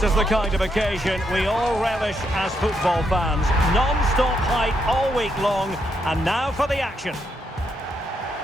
This is the kind of occasion we all relish as football fans. Non-stop hype all week long, and now for the action.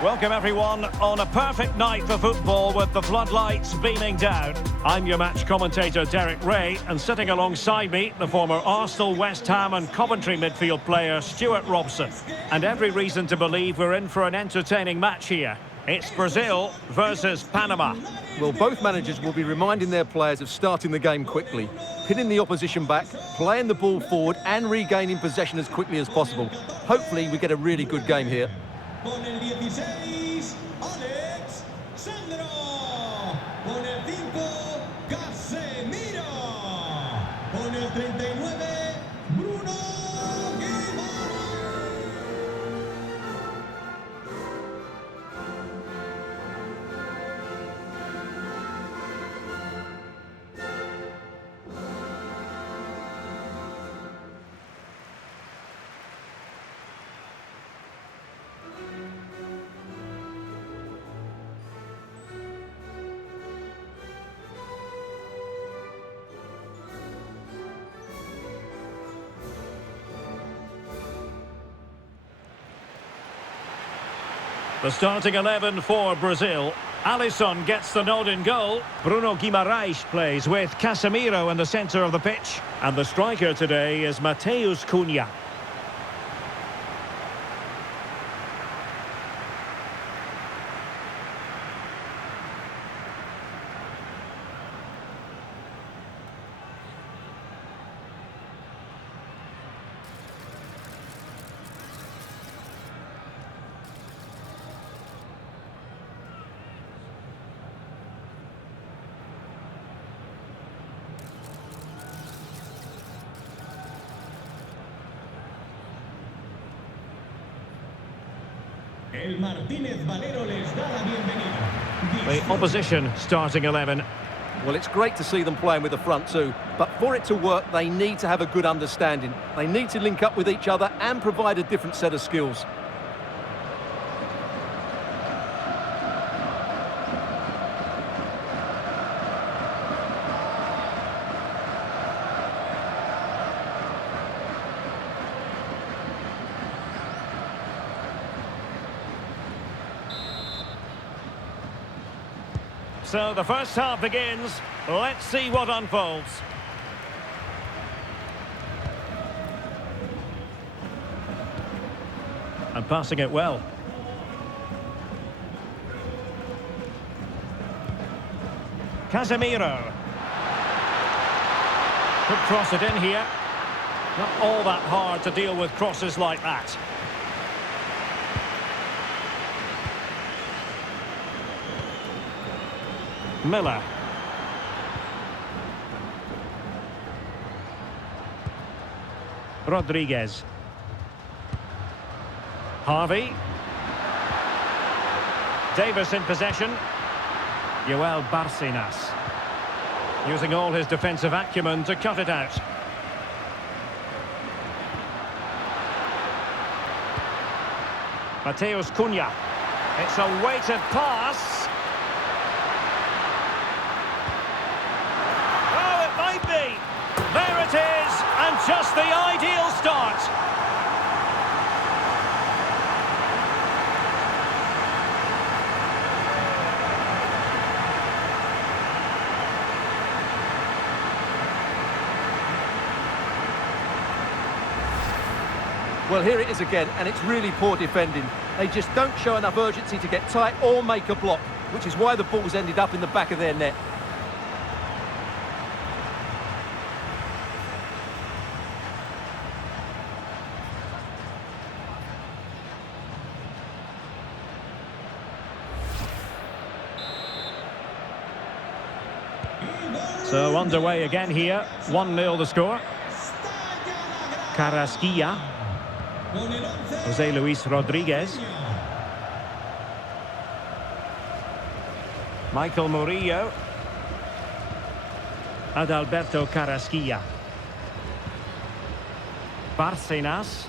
Welcome everyone on a perfect night for football with the floodlights beaming down. I'm your match commentator Derek Ray, and sitting alongside me, the former Arsenal, West Ham and Coventry midfield player Stuart Robson. And every reason to believe we're in for an entertaining match here. It's Brazil versus Panama. Well, both managers will be reminding their players of starting the game quickly, pinning the opposition back, playing the ball forward and regaining possession as quickly as possible. Hopefully we get a really good game here. Con el 16, Alex Sandro. Con el 5, Casemiro. Con el 39, Bruno Guimaraes. The starting 11 for Brazil. Alisson gets the nod in goal. Bruno Guimaraes plays with Casemiro in the centre of the pitch. And the striker today is Matheus Cunha. El Martínez Valero les da la bienvenida. The opposition starting 11. Well, it's great to see them playing with the front two, but for it to work, they need to have a good understanding. They need to link up with each other and provide a different set of skills. So the first half begins. Let's see what unfolds. And passing it well. Casemiro. Could cross it in here. Not all that hard to deal with crosses like that. Miller. Rodriguez. Harvey. Davis in possession. Joel Barcenas. Using all his defensive acumen to cut it out. Matheus Cunha. It's a weighted pass. There it is, and just the ideal start. Well, here it is again, and it's really poor defending. They just don't show enough urgency to get tight or make a block, which is why the ball's ended up in the back of their net. So underway again here. 1-0 the score. Carrasquilla. Jose Luis Rodriguez. Michael Murillo. Adalberto Carrasquilla. Barcenas.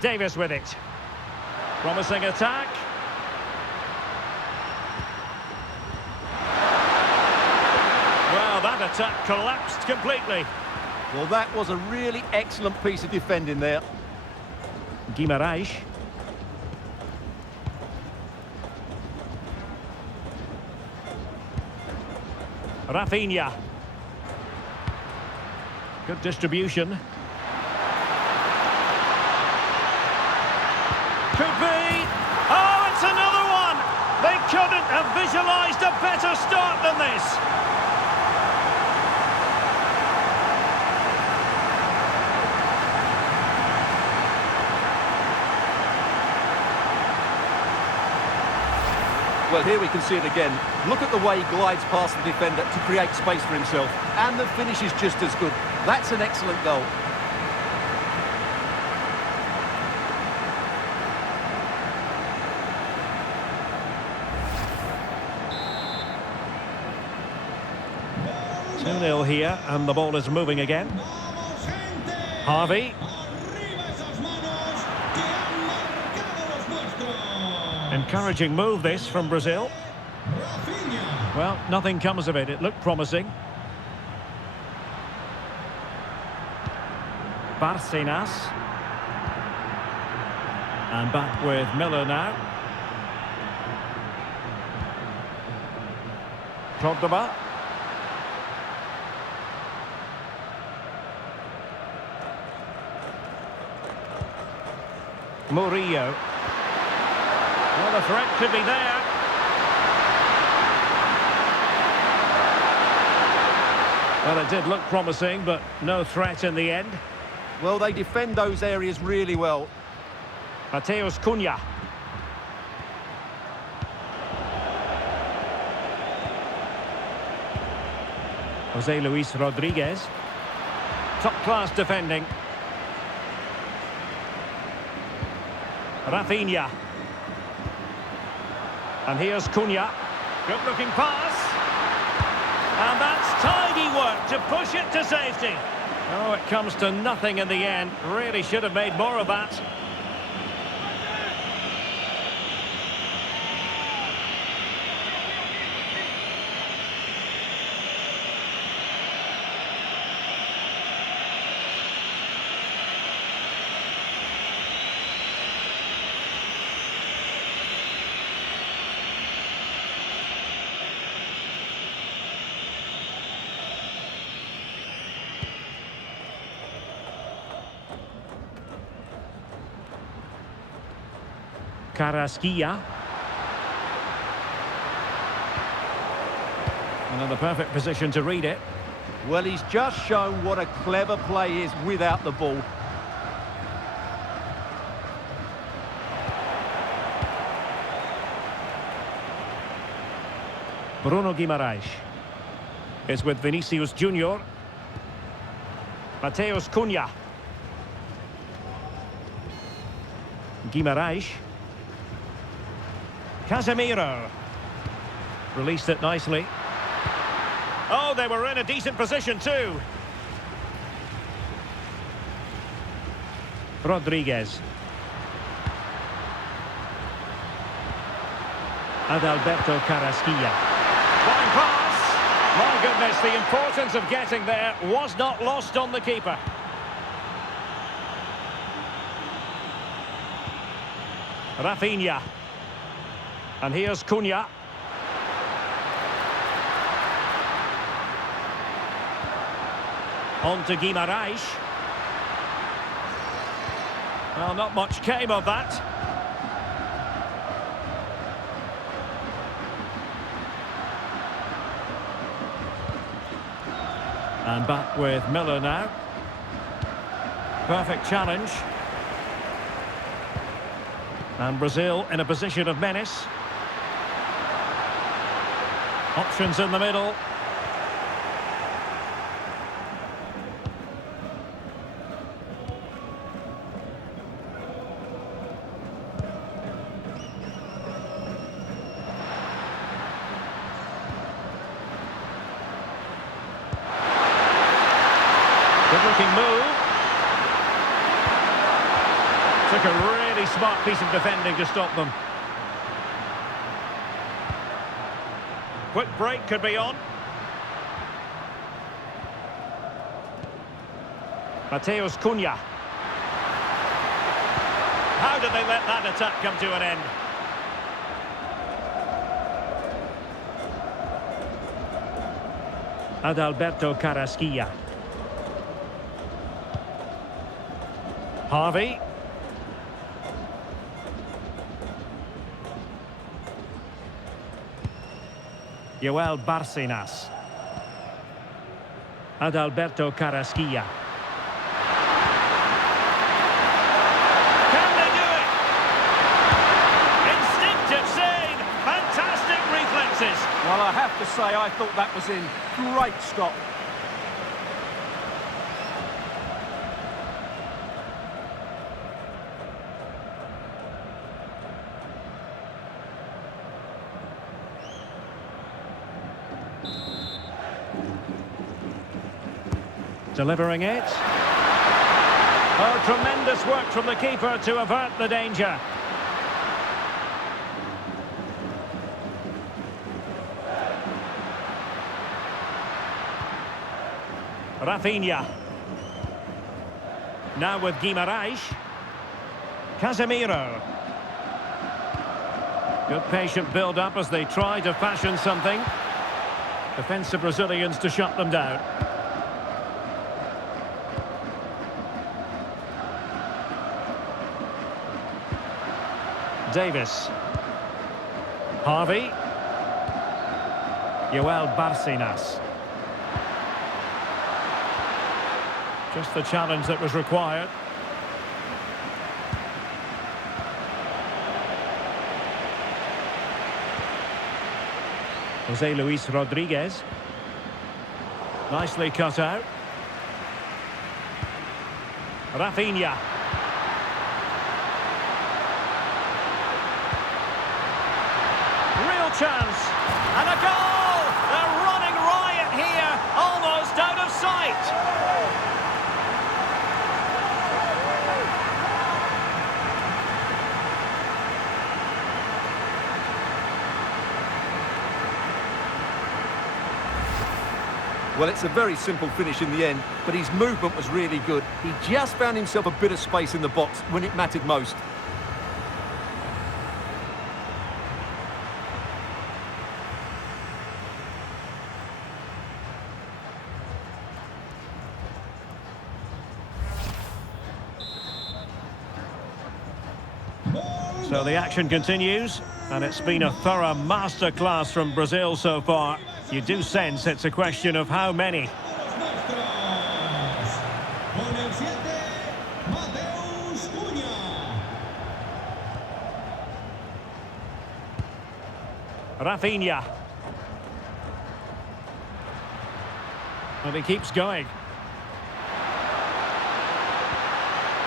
Davis with it. Promising attack. attack collapsed completely. Well, that was a really excellent piece of defending there. Guimarães. Rafinha. Good distribution. Could be. Oh, it's another one! They couldn't have visualised a better start than this. Well, here we can see it again. Look at the way he glides past the defender to create space for himself. And the finish is just as good. That's an excellent goal. Two 0 here, and the ball is moving again. Harvey. Encouraging move this from Brazil. Well, nothing comes of it. It looked promising. Barcenas. And back with Miller now. Cordoba. Murillo. Well, the threat could be there. Well, it did look promising, but no threat in the end. Well, they defend those areas really well. Mateus Cunha. Jose Luis Rodriguez. Top-class defending. Rafinha. And here's Cunha. Good-looking pass. And that's tidy work to push it to safety. Oh, it comes to nothing in the end. Really should have made more of that. Carrasquilla. Another perfect position to read it. Well, he's just shown what a clever play is without the ball. Bruno Guimarães is with Vinicius Junior. Mateus Cunha. Guimarães. Casemiro. Released it nicely. Oh, they were in a decent position too. Rodriguez. Adalberto Carrasquilla. Flying pass. My goodness, the importance of getting there was not lost on the keeper. Rafinha. And here's Cunha. On to Guimarães. Well, not much came of that. And back with Miller now. Perfect challenge. And Brazil in a position of menace. Options in the middle. Good-looking move. Took a really smart piece of defending to stop them. Quick break could be on. Mateus Cunha. How did they let that attack come to an end? Adalberto Carrasquilla. Harvey. Joel Barcenas. Adalberto Carrasquilla. Can they do it? Instinctive save. Fantastic reflexes. Well, I have to say, I thought that was in. Great stop. Delivering it. Oh, tremendous work from the keeper to avert the danger. Rafinha. Now with Guimarães. Casemiro. Good patient build-up as they try to fashion something. Defensive Brazilians to shut them down. Davis. Harvey. Joel Barcenas. Just the challenge that was required. Jose Luis Rodriguez. Nicely cut out. Rafinha. Real chance. And a goal! They're running riot here, almost out of sight. Well, it's a very simple finish in the end, but his movement was really good. He just found himself a bit of space in the box when it mattered most. So the action continues, and it's been a thorough masterclass from Brazil so far. You do sense it's a question of how many. Rafinha. And he keeps going.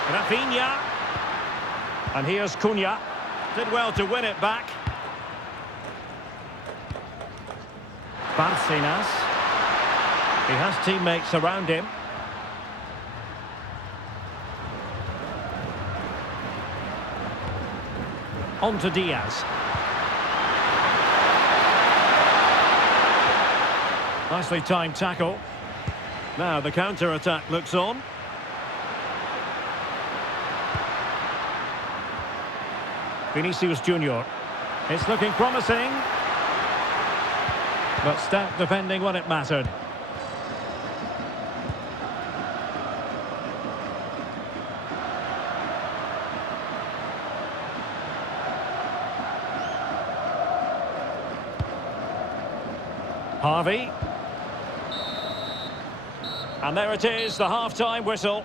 Rafinha. And here's Cunha. Did well to win it back. Barcenas. He has teammates around him. On to Diaz. Nicely timed tackle. Now the counter-attack looks on. Vinicius Junior. It's looking promising. But stout defending when it mattered. Harvey. And there it is, the half-time whistle.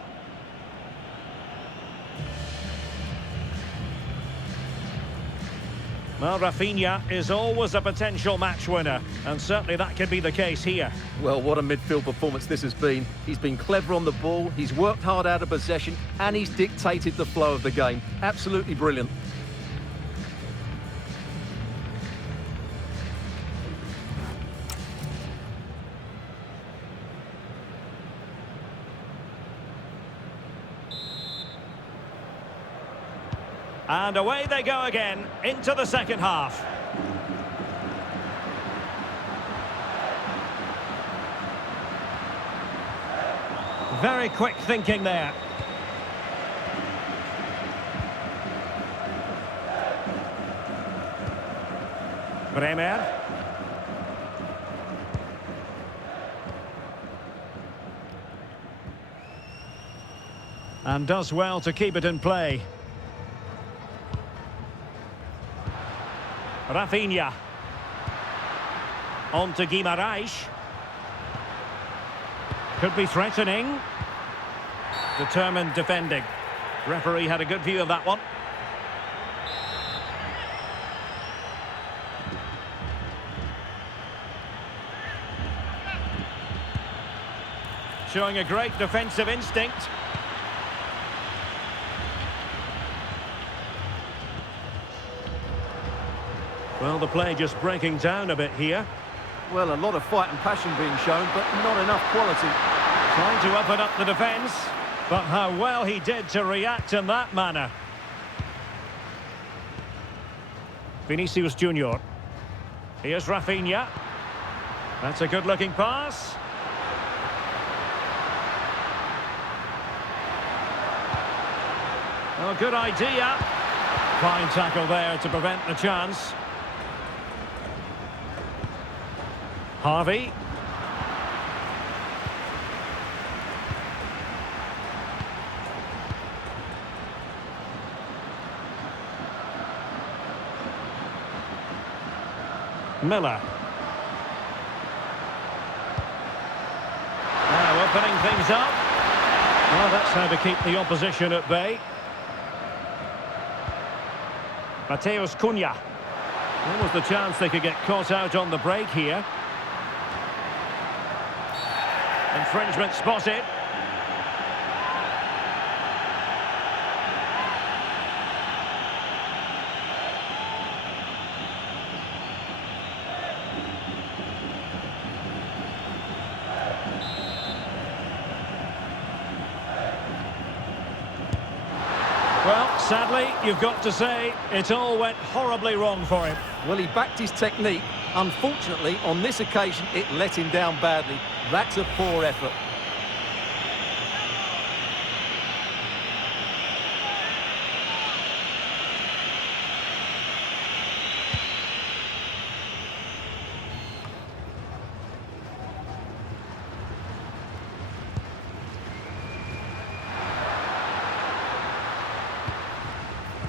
Well, Rafinha is always a potential match winner, and certainly that could be the case here. Well, what a midfield performance this has been. He's been clever on the ball, he's worked hard out of possession, and he's dictated the flow of the game. Absolutely brilliant. And away they go again, into the second half. Very quick thinking there. Bremer. And does well to keep it in play. Rafinha. On to Guimarães. Could be threatening. Determined defending. Referee had a good view of that one. Showing a great defensive instinct. Well, the play just breaking down a bit here. Well, a lot of fight and passion being shown, but not enough quality. Trying to open up the defence, but how well he did to react in that manner. Vinicius Junior. Here's Rafinha. That's a good-looking pass. Oh, good idea. Fine tackle there to prevent the chance. Harvey. Miller. Now opening things up. Well, that's how to keep the opposition at bay. Mateus Cunha. There was the chance they could get caught out on the break here. Infringement spotted. Well, sadly, you've got to say, it all went horribly wrong for him. Well, he backed his technique. Unfortunately, on this occasion, it let him down badly. That's a poor effort.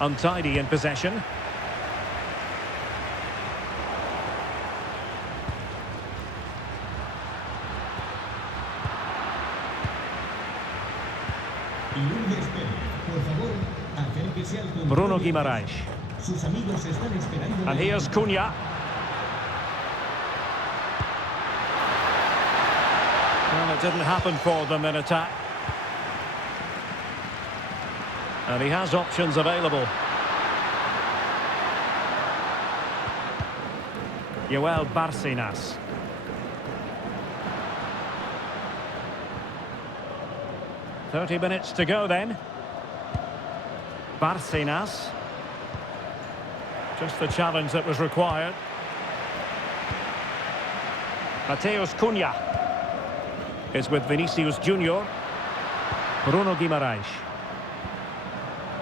Untidy in possession. Y un despegue. Por favor, acérquese al control. Bruno Guimarães. Sus amigos están esperando. And here's Cunha. Well, it didn't happen for them in attack. And he has options available. Joel Barcenas. "30 minutes to go then. Barcenas. Just the challenge that was required. Mateus Cunha is with Vinicius Junior. Bruno Guimarães.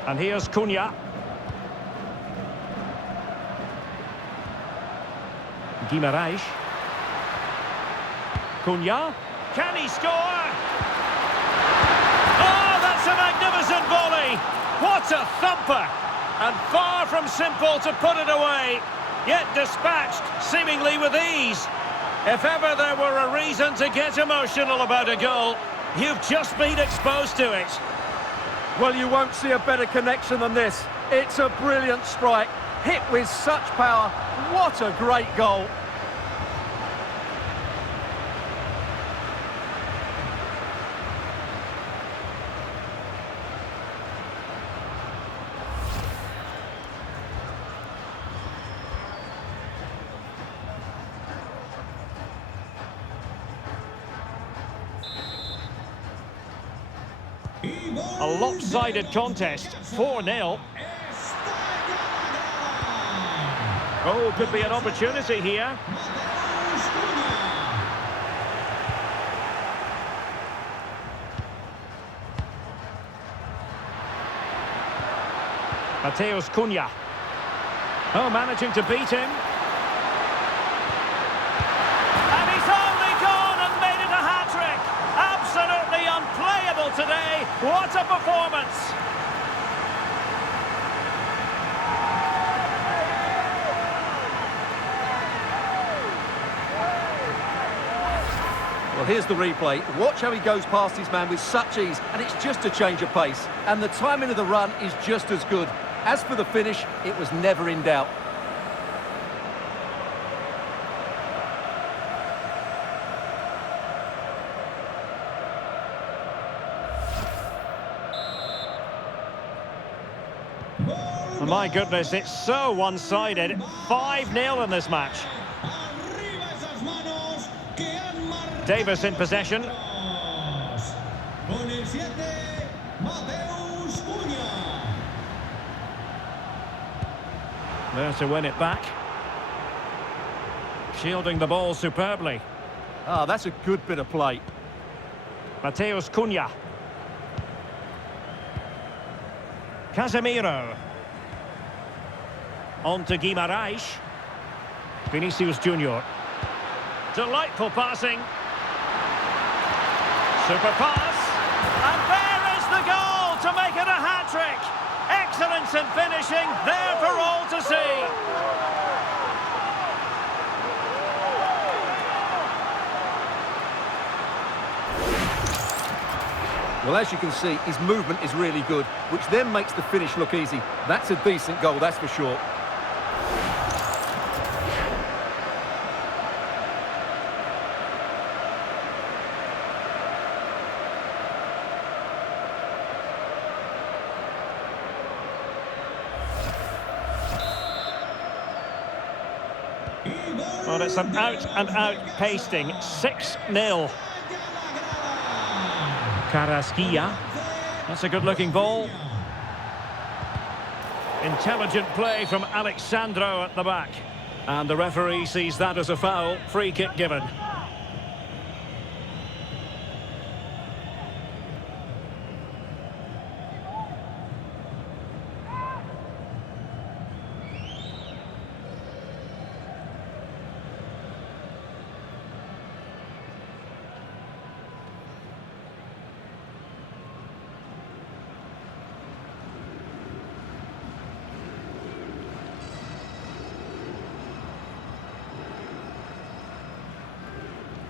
And here's Cunha. Guimarães. Cunha. Can he score? Oh, that's a magnificent volley. What a thumper. And far from simple to put it away, yet dispatched seemingly with ease. If ever there were a reason to get emotional about a goal, you've just been exposed to it. Well, you won't see a better connection than this. It's a brilliant strike, hit with such power. What a great goal. A lopsided contest, 4-0. Oh, could be an opportunity here. Mateus Cunha. Oh, managing to beat him. And he's only gone and made it a hat-trick. Absolutely unplayable today. What a performance. Well, here's the replay. Watch how he goes past his man with such ease, and it's just a change of pace. And the timing of the run is just as good. As for the finish, it was never in doubt. Oh, my goodness, it's so one-sided. 5-0 in this match. Davis in possession. Con el 7, Mateus Cunha. There to win it back. Shielding the ball superbly. Ah, that's a good bit of play. Mateus Cunha. Casemiro. On to Guimarães. Vinicius Junior. Delightful passing. Super pass. And there is the goal to make it a hat-trick. Excellence in finishing, there for all to see. Well, as you can see, his movement is really good, which then makes the finish look easy. That's a decent goal, that's for sure. Well, it's an out-and-out pasting. 6-0. Carrasquilla. That's a good-looking ball. Intelligent play from Alexandro at the back. And the referee sees that as a foul. Free kick given.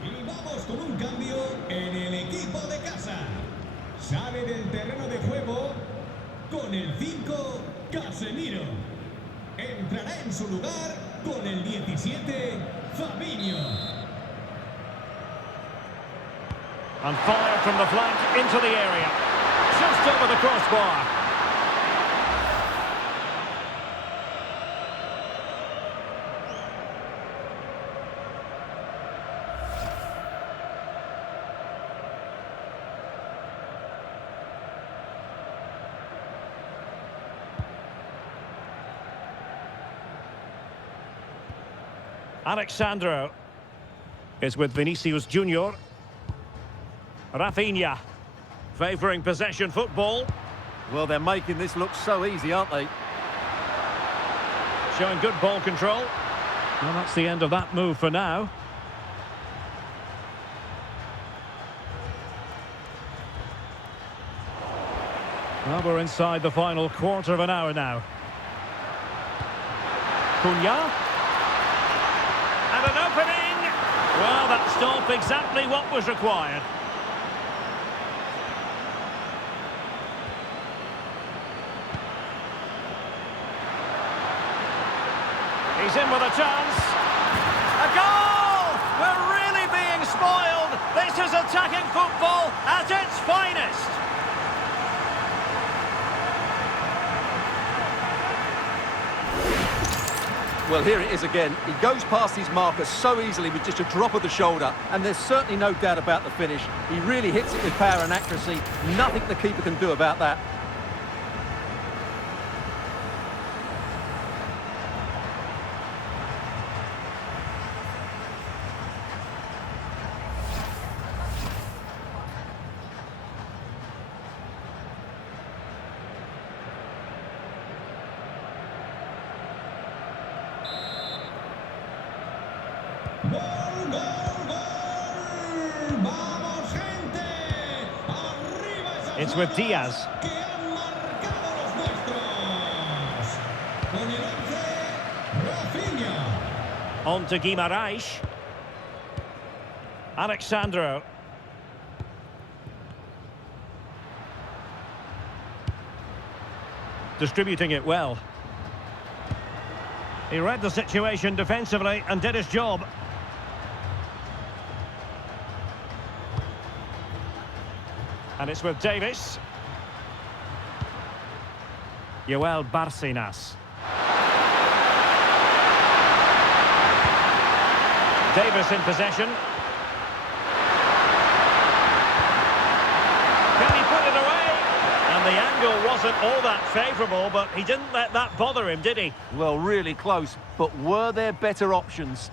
Y vamos con un cambio en el equipo de casa. Sale del terreno de juego con el 5, Casemiro. Entrará en su lugar con el 17, Fabinho. And fire from the flank into the area. Just over the crossbar. Alexandro is with Vinicius Junior. Rafinha favouring possession football. Well, they're making this look so easy, aren't they? Showing good ball control. Well, that's the end of that move for now. Well, we're inside the final quarter of an hour now. Cunha. And an opening. Well, that stopped exactly what was required. He's in with a chance. A goal! We're really being spoiled. This is attacking football at its finest. Well, here it is again. He goes past his marker so easily with just a drop of the shoulder, and there's certainly no doubt about the finish. He really hits it with power and accuracy. Nothing the keeper can do about that. It's with Diaz. que han marcado los nuestros. Con el 11, Rafinha. On to Guimarães. Alexandro. Distributing it well. He read the situation defensively and did his job. And it's with Davis. Joel Barcenas. Davis in possession. Can he put it away? And the angle wasn't all that favourable, but he didn't let that bother him, did he? Well, really close, but were there better options?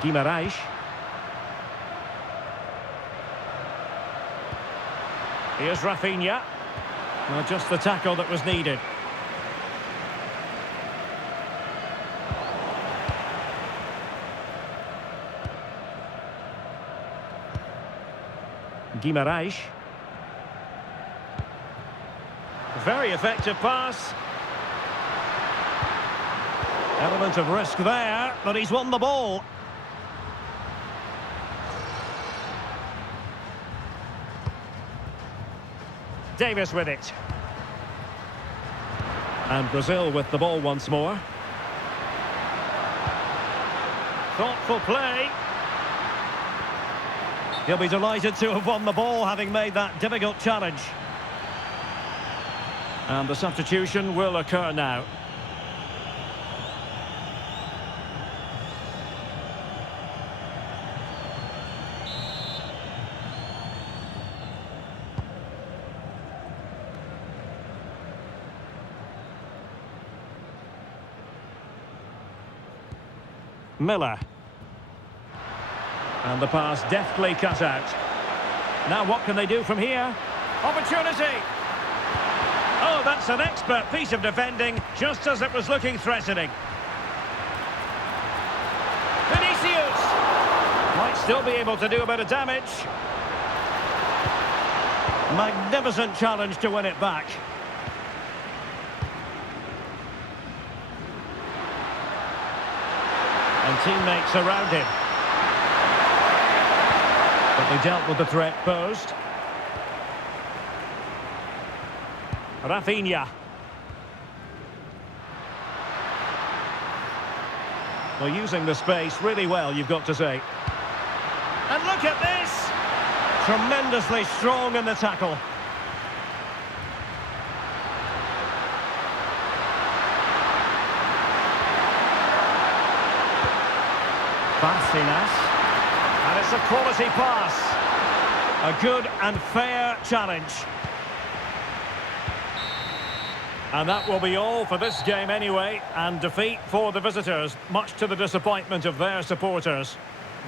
Guimarães. Here's Rafinha. Well, just the tackle that was needed. Guimarães. Very effective pass. Element of risk there, but he's won the ball. Davis with it. And Brazil with the ball once more. Thoughtful play. He'll be delighted to have won the ball, having made that difficult challenge. And the substitution will occur now. Miller. And the pass deftly cut out. Now what can they do from here? Opportunity! Oh, that's an expert piece of defending, just as it was looking threatening. Vinicius! Might still be able to do a bit of damage. Magnificent challenge to win it back. And teammates around him. But they dealt with the threat posed. Rafinha. Well, using the space really well, you've got to say. And look at this! Tremendously strong in the tackle. Barcenas. And it's a quality pass. A good and fair challenge. And that will be all for this game anyway, and defeat for the visitors, much to the disappointment of their supporters.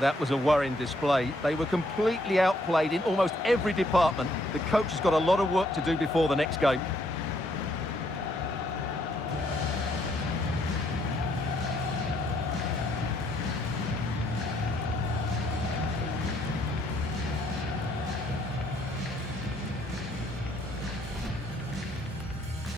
That was a worrying display. They were completely outplayed in almost every department. The coach has got a lot of work to do before the next game.